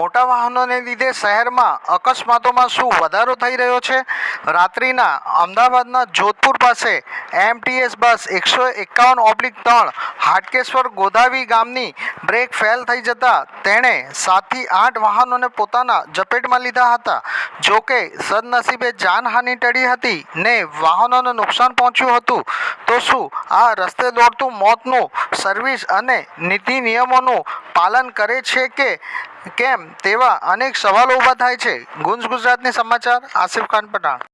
મોટા વાહનોને લીધે શહેરમાં અકસ્માતોમાં શું વધારો થઈ રહ્યો છે? રાત્રિના અમદાવાદના જોધપુર પાસે એમટીએસ બસ 151/3 હાટકેશ્વર ગોધાવી ગામની બ્રેક ફેલ થઈ જતા તેણે 7થી 8 વાહનોને પોતાના ઝપેટમાં લીધા હતા. જોકે સદનસીબે જાનહાનિ ટળી હતી ને વાહનોને નુકસાન પહોંચ્યું હતું. તો શું આ રસ્તે દોડતું મોતનું સર્વિસ અને નીતિ નિયમોનું પાલન કરે છે કે કેમ તેવા અનેક સવાલો ઊભા થાય છે. ગુંજ ગુજરાતની સમાચાર, આસિફ ખાન પઠાણ.